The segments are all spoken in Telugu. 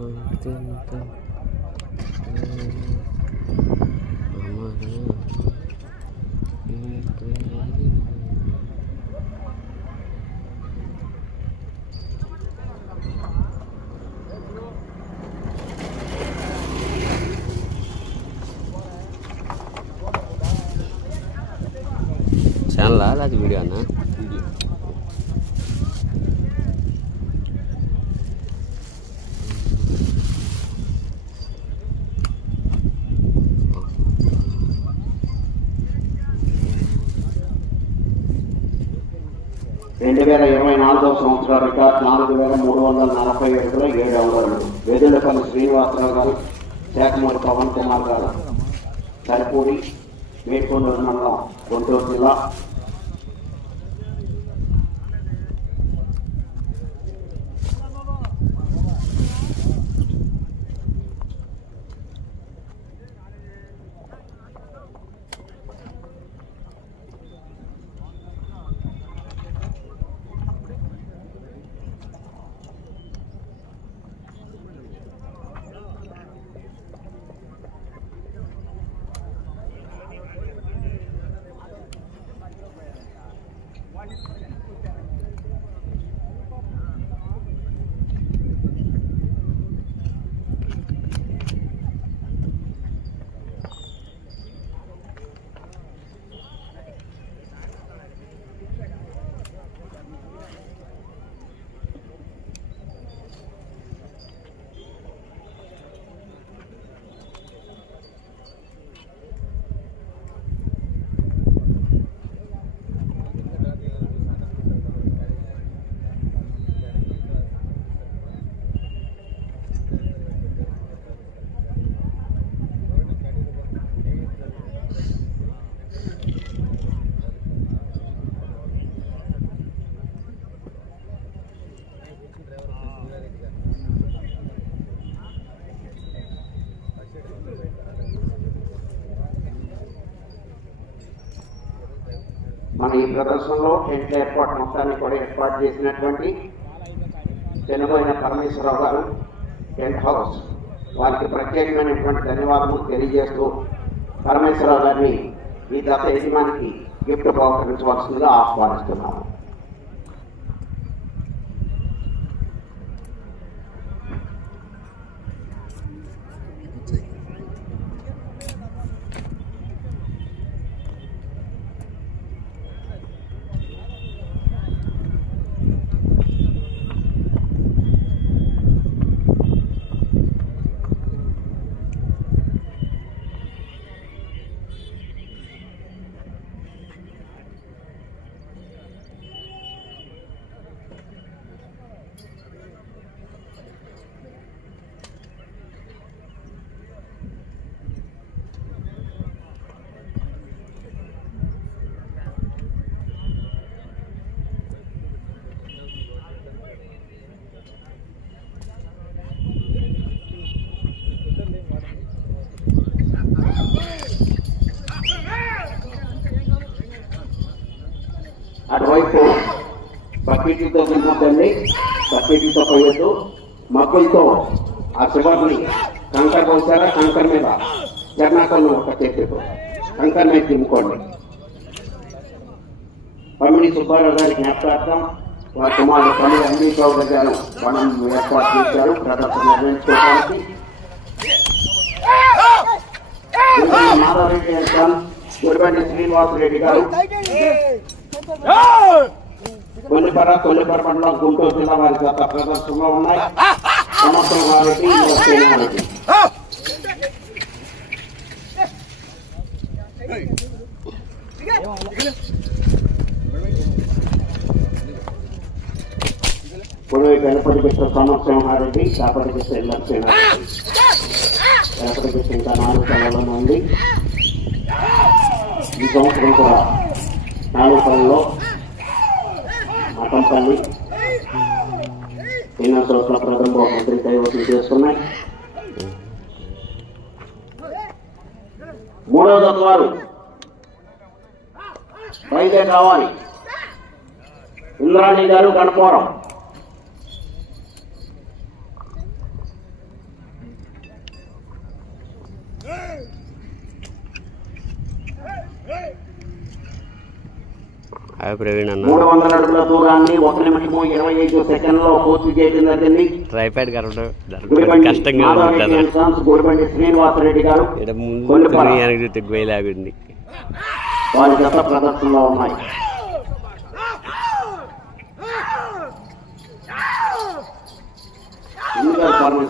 Kontinta lah, la la రెండు వేల ఇరవై నాలుగవ సంవత్సరం రికార్డ్ నాలుగు వేల మూడు వందల నలభై ఏడులో ఏడు అమరులు వెదులపల్లి శ్రీనివాసరావు గారు శాఖమూరి పవన్ కుమార్ గారు. సరిపూడి మేడ్కొండూరు మండలం గుంటూరు జిల్లా. మన ఈ ప్రదర్శనలో టెంట్ల ఏర్పాటు మొత్తాన్ని కూడా ఏర్పాటు చేసినటువంటి చనిపోయిన పరమేశ్వరరావు గారు టెంట్ హౌస్. వారికి ప్రత్యేకమైనటువంటి ధన్యవాదములు తెలియజేస్తూ పరమేశ్వరరావు గారిని ఈ దశ యజమానికి గిఫ్ట్ బహుకరించవలసిందిగా ఆహ్వానిస్తున్నాము. అటువైపు బకెట్లతో దింపదండి బకెట్లతో పోయొద్దు. మక్కులతో ఆ శివాన్ని కంకర పోసారా? కంకర మీద జగన్నాథంలో ఒక చేతితో కంకర మీద దింపుకోండి పమిడి సుబ్బారావు గారి జ్ఞాపకార్థం వారి కుమారుడు పమిడి అన్ని సౌకర్యాలు మనం ఏర్పాటు చేశారు. ప్రదర్శన నిర్వహించుకోవడానికి. మాధవరెడ్డి గారు శ్రీనివాసరెడ్డి గారు. కొల్లిపర కొల్లిపర మండలం గుంటూరు జిల్లా వారి గత ప్రదర్శనలో ఉన్నాయి సమస్యలు వారికి వారికి గణపతి కృష్ణ సమర్సింహారెడ్డి కాపటి కృష్ణ లక్ష్మీనారెడ్డి గణపతి కృష్ణ ఇంకా నాలుగు కళలోనే ఉంది ఈ సంవత్సరం కూడా నాలుగు కళలో మఠంపల్లి ఎన్నో చోట్ల ప్రథమ మంత్రి కైవసం చేస్తున్నాయి. మూడవ దశ వారు బయలుదేరి రావాలి. ఇంద్రాణి గారు గణపురం హాయ్ ప్రవీణ్ అన్న. మూడు వందల అడుగుల దూరాన్ని ఒక నిమిషము ఇరవై ఐదు సెకండ్లో పూర్తి చేయడం జరిగింది. కరెక్ట్ గుడిబండి కష్టంగా గుడిబండి గారు కొల్లిపర. తిరిగి వెనక్కి చూస్తే గోయలాగుంది. వారి గత ప్రదర్శనలో ఉన్నాయి.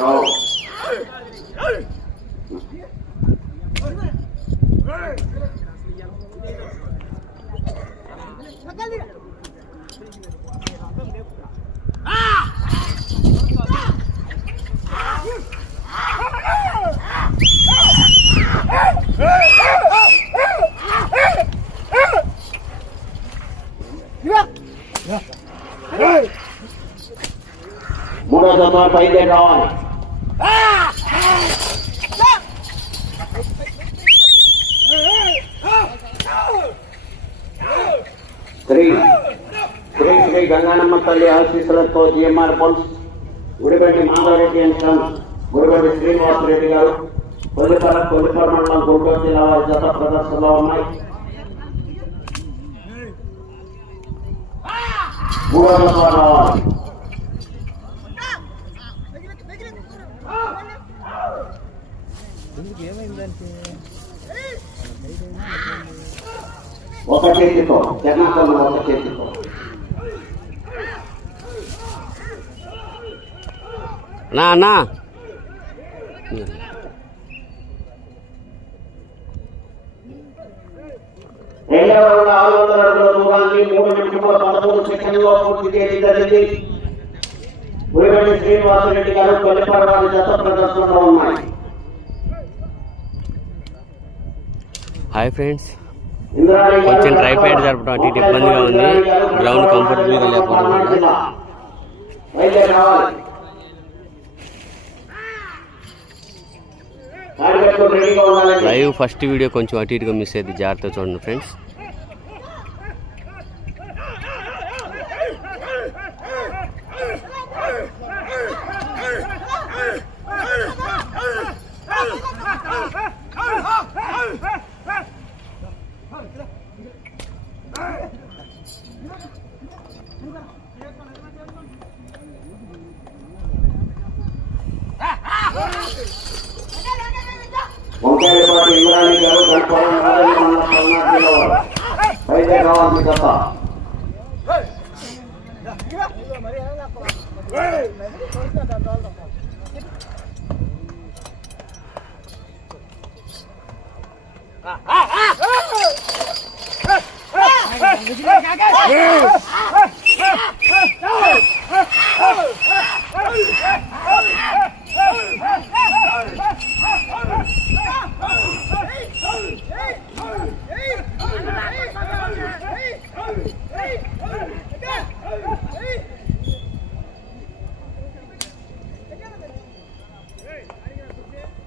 రావు. మూడో జత బయలుదేరి రావాలి శ్రీ శ్రీ శ్రీ గంగానమ్మ తల్లి ఆశీస్సులతో GMR poles Gudibandi Madhavareddy and sons Gudibandi Srinivasareddy garu Kollipara Kollipara మండలం గుంటూరు జిల్లా వారి జత ప్రదర్శనలో ఉన్నాయి. ఒక చేతితో జగన్నాథం ఒక చేతితో. అన్నా అన్నా రెండవ రౌండ్ ఆరు వందల అడుగుల దూరాన్ని మూడు నిమిషముల పదమూడు సెకండ్లో పూర్తి చేయడం జరిగింది గురిగండి శ్రీనివాసరెడ్డి గారు కొల్లిపర వారి జత ప్రదర్శనలో ఉన్నాయి హాయ్ ఫ్రెండ్స్ కొంచెం ట్రైప్యాడ్ జరపడం అటు ఇబ్బందిగా ఉంది. గ్రౌండ్ కంఫర్టబుల్గా లేకపోవడం వల్ల. లైవ్ ఫస్ట్ వీడియో కొంచెం అటు ఇటుగా మిస్ అయ్యింది. జాగ్రత్త చూడండి ఫ్రెండ్స్ వంకాయలపాటి ఇంద్రాణి గారు గణపవరం రాజన్న మండల పల్నాడులో బయలుదేరి రావాల్సి జత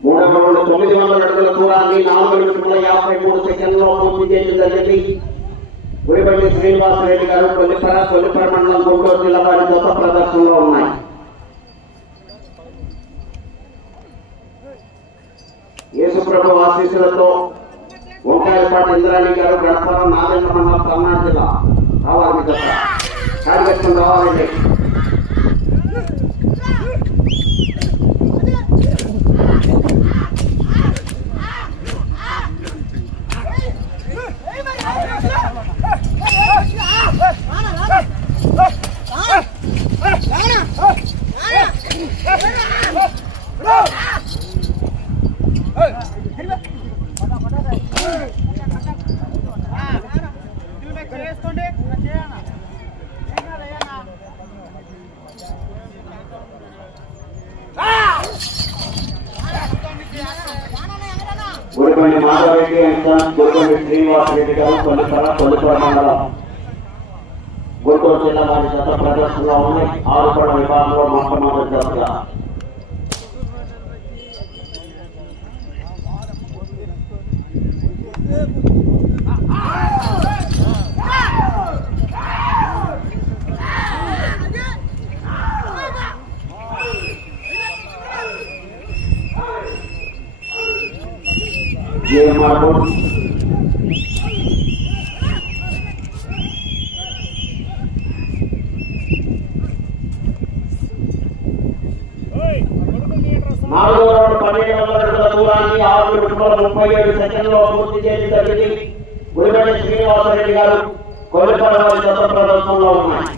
మూడవ రౌండ్ తొమ్మిది వందల అడుగుల దూరాన్ని నాలుగు నిమిషముల యాభై మూడు సెకండ్లో పూర్తి చేయడం జరిగింది గుడిపల్లి శ్రీనివాసరెడ్డి గారు కొల్లిపర కొల్లిపర మండలం గుంటూరు జిల్లా వారి జత ప్రదర్శనలో ఉన్నాయి. యేసుప్రభు ఆశీస్సులతో వంకాయలపాటి ఇంద్రాణి గారు గణపవరం నారాయణ మండలం పల్నాడు జిల్లా రావాలి జత కార్యకర్తలు రావాలండి. శ్రీనివాసరెడ్డి గారు కొల్లిపర కొల్లిపర మండలం గుంటూరు జిల్లా వారి జత ప్రదర్శనలో ఉన్నాయి ఆరుపడ విభాగంలో మొట్టమొదటి జతగా జేఎంఆర్ నాలుగో రౌండ్ పన్నెండు వందల అడుగుల దూరాన్ని ఆరు నిమిషముల ముప్పై ఏడు సెకండ్లో పూర్తి చేయడం జరిగింది గురిపల్లి శ్రీనివాసరెడ్డి గారు కొల్లిపల్లి వారి జత ప్రదర్శనలో ఉన్నాయి.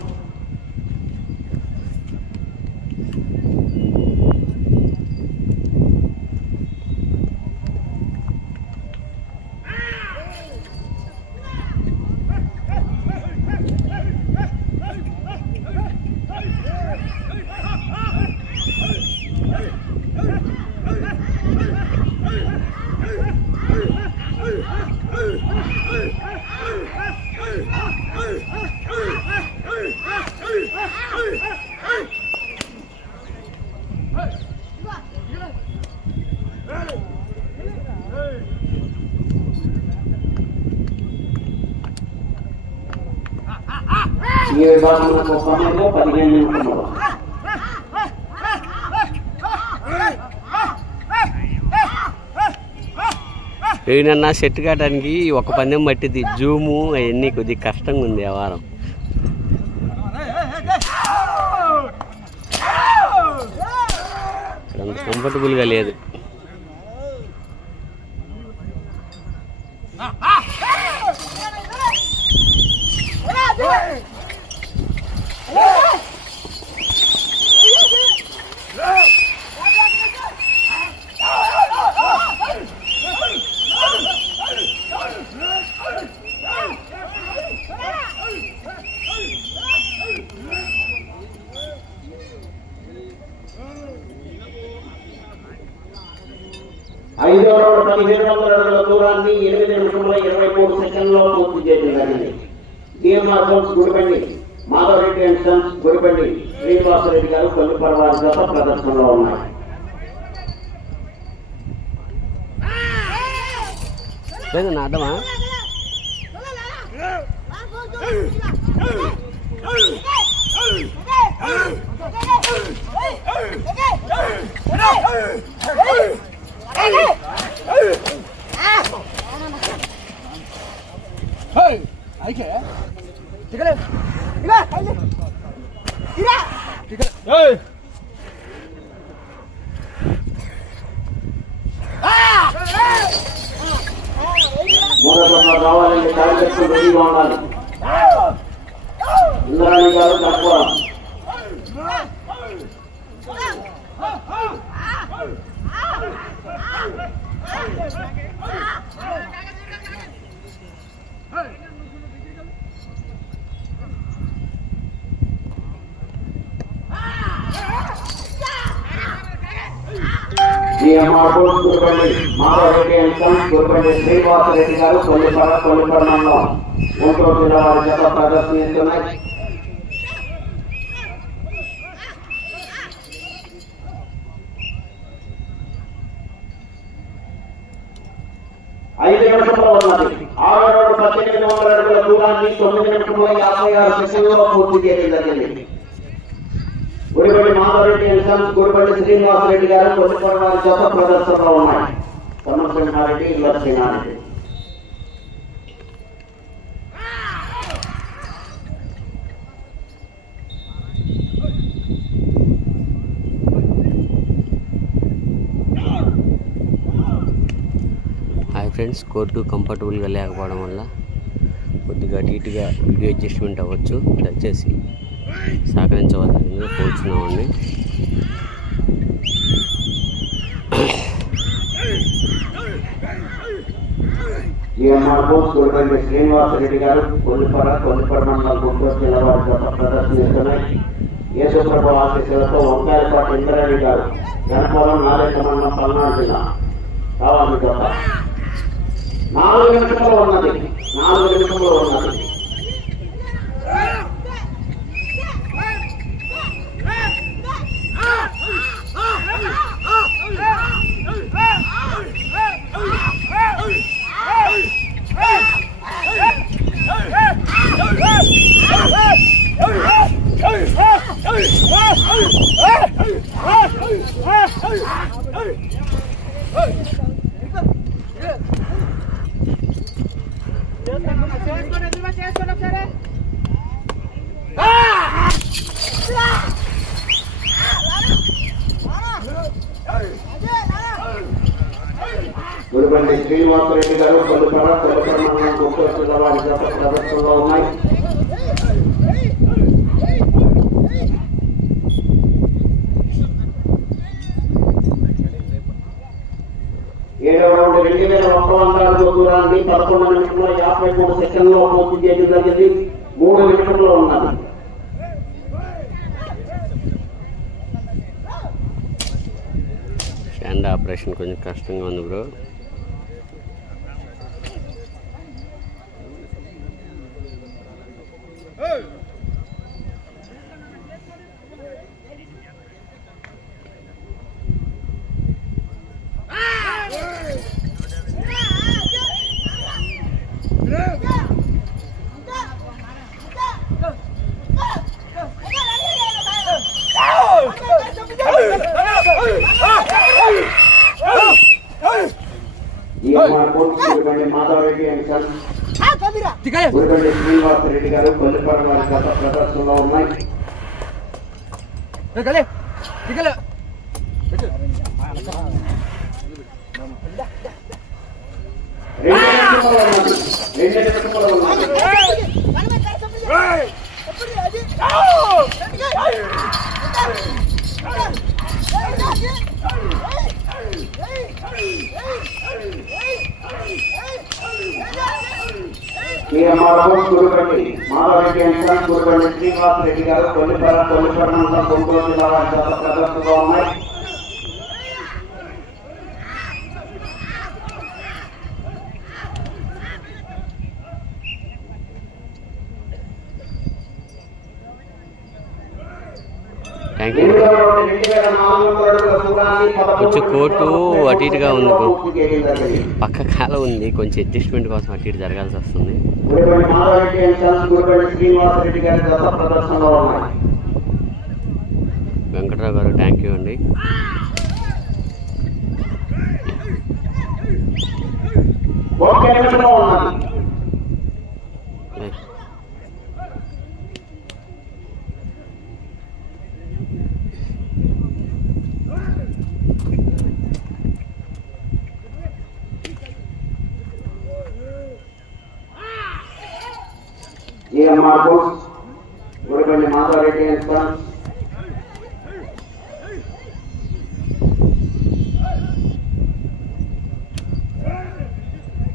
ఈ విభాగంలో సమయంలో పదిహేను నిమిషములు. ఏనన్నా సెట్ కావడానికి ఒక పందెం పట్టింది జూము అవన్నీ కొద్దిగా కష్టంగా ఉంది ఆ వారం. ఇక్కడ కంఫర్టబుల్గా లేదు ఐదో రౌండ్ పదిహేను వందల అడుగుల దూరాన్ని ఎనిమిది నిమిషముల ఇరవై మూడు సెకండ్లో పూర్తి చేయడం జరిగింది DMR sons Gudipalli Madhavareddy and sons Gudipalli Srinivasareddy garu కొన్ని పర్వాల జత ప్రదర్శనలో ఉన్నాయి లేదు నా అర్థమా మూడో జత కావాలంటే కార్యకర్తలు రెడీగా ఉండాలి. ఇంద్రాణి గారు తక్కువ. డిఎంఆర్ బోర్డు శ్రీనివాసరెడ్డి గారు కొల్లిపర కొల్లిపర మండలం. గుంటూరు జిల్లా వారి చేత ప్రదర్శిస్తున్నాయి ఐదు నిమిషంలో ఉన్నది ఆరో రెండు పద్దెనిమిది వందల అడుగుల దూరాన్ని తొమ్మిది నిమిషంలో యాభై ఆరు సెకండ్లో పూర్తి చేయడం జరిగింది గుడిపల్లి మాధవరెడ్డి అండ్ సన్స్ గుడిపల్లి శ్రీనివాసరెడ్డి గారు కొద్దిపడి వారి జత ప్రదర్శనలో ఉన్నాయి. సమరసింహారెడ్డి లక్ష్మీనారెడ్డి హాయ్ ఫ్రెండ్స్ కోర్టు కంఫర్టబుల్గా లేకపోవడం వల్ల కొద్దిగా అటు వీడియో అడ్జస్ట్మెంట్ అవ్వచ్చు. దయచేసి సహకరించవలసిందిగా కోరుచున్నామండి. జిఎంఆర్ బోస్ గుడిపల్లి శ్రీనివాసరెడ్డి గారు కొల్లిపర కొల్లిపర మండలం గుంటూరు జిల్లా వారి జత ప్రదర్శనిస్తున్నాయి యేసుప్రభు ఆశీస్సులతో వంకాయపాటి ఇంద్రారెడ్డి గారు జనపురం నారాయణ మండలం పల్నాడు జిల్లా. కావాలి జత నాలుగు నిమిషంలో ఉన్నది. నాలుగు నిమిషంలో ఉన్నది చేసుకోండి గురుగండి శ్రీనివాసరెడ్డి గారు కొలుపర కొలుపర మండలం గుంటూరు జిల్లా వారి జత ప్రదర్శనలో ఉన్నాయి ఏడవ రౌండ్ రెండు వేల ఒక్క వందల అడుగుల దూరాన్ని పదకొండు నిమిషంలో యాభై మూడు సెకండ్లో పూర్తి చేయడం జరిగింది. మూడు నిమిషంలో ఉన్నది. స్టాండ్ ఆపరేషన్ కొంచెం కష్టంగా ఉంది బ్రో ఈ మార్పులు గురుగండి మాధవరెడ్డి అండ్ సన్స్ గురుగండి శ్రీనివాసరెడ్డి గారు కొల్లిపాడు వారి గత ప్రదర్శనలో ఉన్నాయి రెండు నిమిషములు ఉన్నది రెండు నిమిషములు ఉన్నది ఈ మార్పులు గురుగండి మాధవరెడ్డి అండ్ సన్స్ గురుగండి శ్రీనివాసరెడ్డి గారు కొల్లిపాడు కొల్లిపాడు మండలం గుంటూరు జిల్లా వారి గత ప్రదర్శనలో ఉన్నాయి థ్యాంక్ యూ కొంచెం కోర్టు అటు ఇటుగా ఉంది. పక్క కాలం ఉంది. కొంచెం అడ్జస్ట్మెంట్ కోసం అటు ఇటు జరగాల్సి వస్తుంది. వెంకట్రావు గారు థ్యాంక్ యూ అండి. ఒక్క నిమిషంలో ఉన్నది EMR books Gudipalli Madhava Reddy and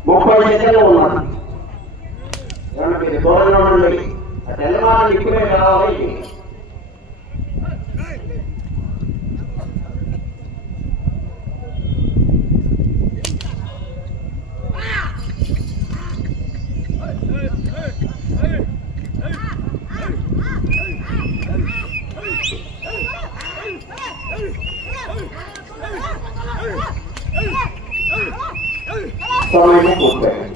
ముప్పై సెకండ్లు ఉన్నది ఏమన్నా మీరు దూరంగా ఉండండి తెల్లవారు ఇప్పుడే కావాలి Só mais um pouco,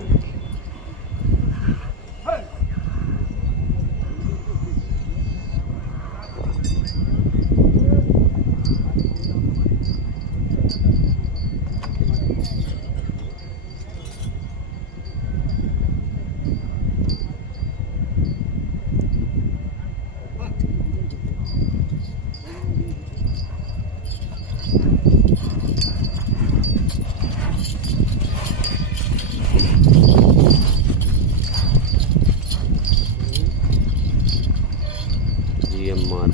GMR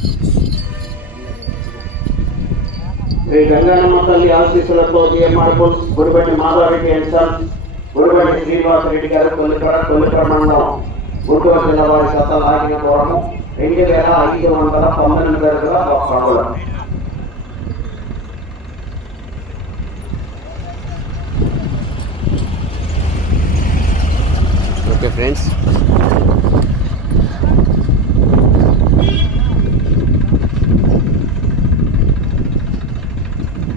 Shri Ganganamma తల్లి ఆశీస్సులతో GMR pulse Gudibandi Madhava Reddy and sons Gudibandi Srinivasa Reddy garu Kollikara Kollikara మండలం గుంటూరు జిల్లా వారి గత లాగిన దూరము రెండు వేల ఐదు వందల పంతొమ్మిది అడుగుల ఒక అడుగుల ఓకే ఫ్రెండ్స్